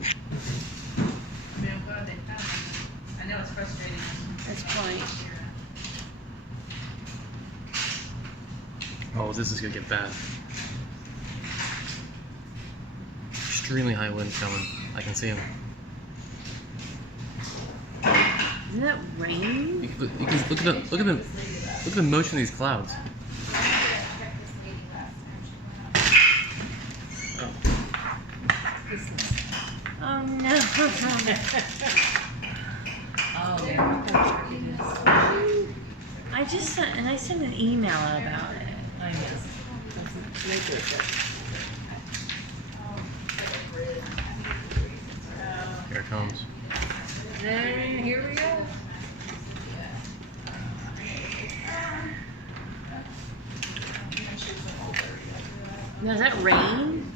mean, I'm glad they found it. I know it's frustrating. That's funny. Oh, this is gonna get bad. Extremely high wind coming. I can see him. Isn't that rain? You can look at the motion of these clouds. Oh no. I just sent, and I sent an email out about it. I know. Make it. Here it comes. And here we go. Now, is that rain?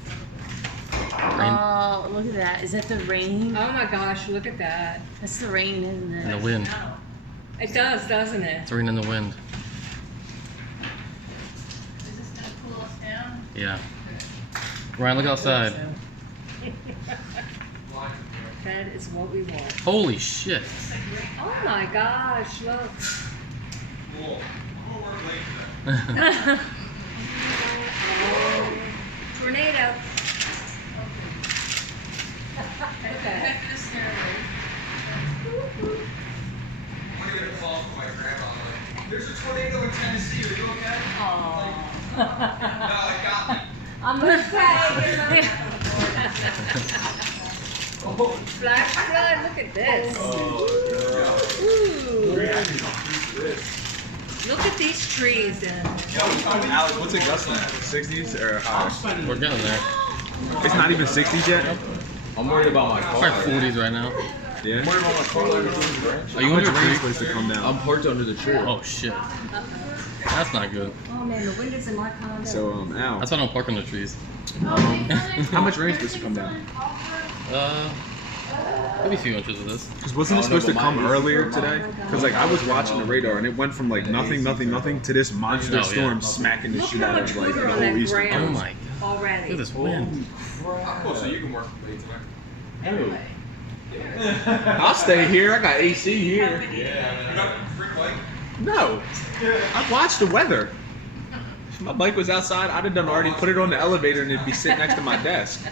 Oh, look at that. Is that the rain? Oh my gosh, look at that. That's the rain, isn't it? And the wind. It does, doesn't it? It's rain in the wind. Is this gonna cool us down? Yeah. Ryan, look outside. That is what we want. Holy shit. Oh my gosh, look. Tornado. Okay. There's a tornado in Tennessee. Are you okay? Aww. No, it got me. I'm okay. Flash flood, look at this. Ooh. Look at these trees and Alex, what's it gusting at? 60s or higher? We're getting there. It's not even 60s yet? I'm worried about my car. It's like 40s right now. Yeah. I'm worried about my car. Are you under a tree? supposed to come down? I'm parked under the tree. Oh shit. That's not good. oh man, the windows in my condo. So, Al, That's why I don't park under trees. how much rain is supposed to come down? Maybe a few inches of this. Because wasn't it supposed to come earlier today? Because like I was watching the radar and it went from like nothing to this monster Oh, yeah. storm smacking the Look shit how out much of like water the on whole that eastern ground. Oh coast. my god. Already. Look at this wind. Cool, so you can work late tonight. I'll stay here. I got AC here. Yeah. You got free bike? No, I watched the weather. If my bike was outside, I'd have done already put it on the elevator and it'd be sitting next to my desk.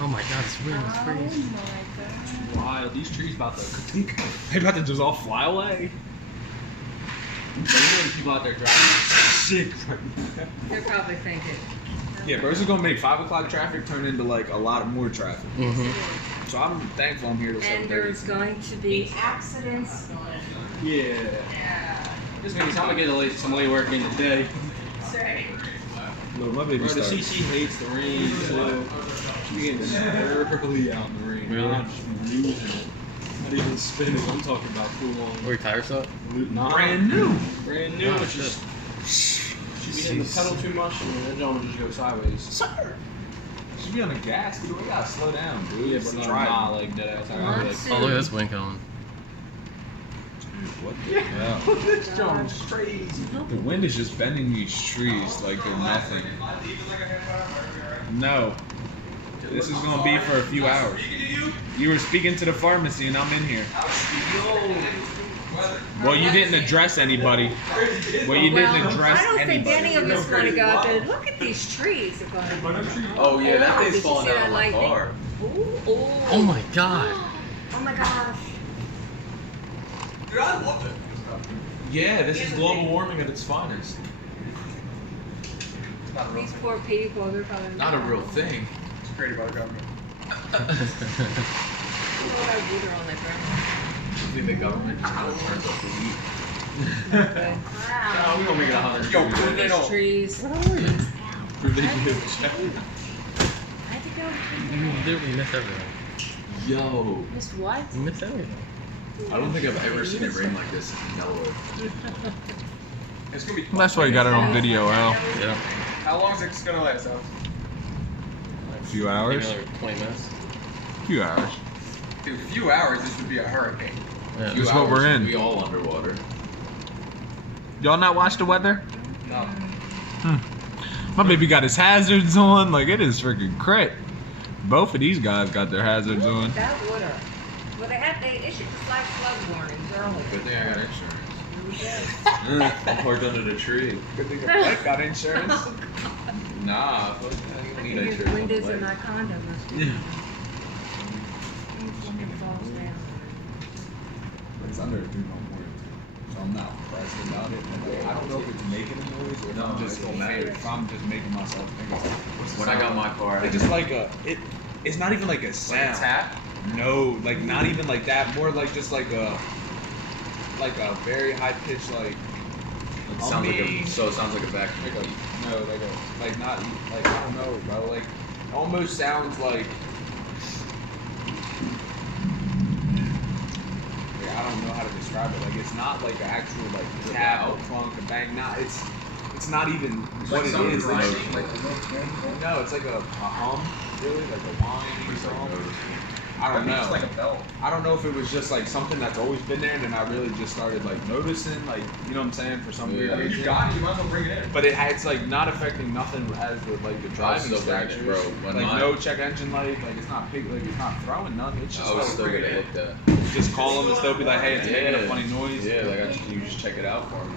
Oh my god, this wind is crazy. Wild. These trees about to. They about to just all fly away. There's people out there driving. Shit. They're probably thinking. Yeah, bro, this is gonna make 5 o'clock traffic turn into like a lot more traffic. Mm-hmm. So I'm thankful I'm here till And 7:30. there's going to be accidents. Yeah. This means I'm gonna get some late work in today. Look, my baby Bro, the started. CC hates the rain, so she's getting early out in the rain. Really? I'm just losing it. Not even spinning. I'm talking about full on. Where your tires up? Nah, Brand new. Brand new. Oh, It's just she be hitting the pedal too much and that joint just go sideways. Sir. Should be on the gas, dude. We gotta slow down, dude. Yeah, It's but driving. nah, like dead ass. I like, Oh, look at this wind coming. What the hell? this joint is crazy. The wind is just bending these trees like they're nothing. No. This is gonna be for a few hours. You were speaking to the pharmacy and I'm in here. Well, you didn't address anybody. Well, you didn't address I don't think anybody. any of us want to go out there. Look at these trees. They're going to Oh yeah, that Did thing's you falling see down that on my lightning? car. Ooh, ooh. Oh my god. Oh my gosh. Dude, I love it. Yeah, this is global warming at its finest. These poor people, they're probably Not a real thing. It's created by the government. water on the ground. I think the government just kind of turns up the heat. Okay. No, we don't make it 100 Yo, degrees. they These don't. trees. Prove they do. Check. I had to go. You missed everything. Yo, Missed what? You missed everything. I don't think I've ever seen it rain like this in Delaware. It's gonna be. That's why you got it on video, Al. Yeah. How long is it gonna last, Alex? A few Maybe hours. another 20 minutes. A few hours. Dude, a few hours, this would be a hurricane. Yeah. This is what we're in. We all underwater. Y'all not watch the weather? No. My baby got his hazards on. Like, it is freaking crit. Both of these guys got their hazards on. That would've. Well, they issued the slight flood warnings earlier. Good thing I got insurance. Here we go. I'm parked under the tree. Good thing your bike got insurance. Nah, fuck, I I need can hear the insurance. windows on in the my bike. condo must be. It falls down. It's under 3 month warranty, so I'm not pressed about it. Like, I don't know if it's making a noise or if No, I'm just it don't matter. If I'm just making myself think it's like, what's the When I got sound? my car, It's just like it's not even like a sound. tap. No, like not even like that. More like just like a very high pitched like. It sounds like humming. so it sounds like a vacuum. Like not like I don't know, bro. Like almost sounds like I don't know how to describe it. Like it's not like an actual like tap or clunk or bang. Not it's not even what it is. No, it's like a hum, really, like a whine song. I don't know. It's like a bell. I don't know if it was just like something that's always been there, and then I really just started like noticing, like you know what I'm saying, for some weird I mean, you reason. got it, you might as well bring it in. But it's like not affecting nothing as the like the driving still bring it, structures. bro. When Like mine- no check engine light, like it's not pig, like it's not throwing none. It's just I was like still gonna bringing hit it. that. Just call them and still be like, hey, it's making a Yeah. funny noise. Yeah, like you just check it out for me.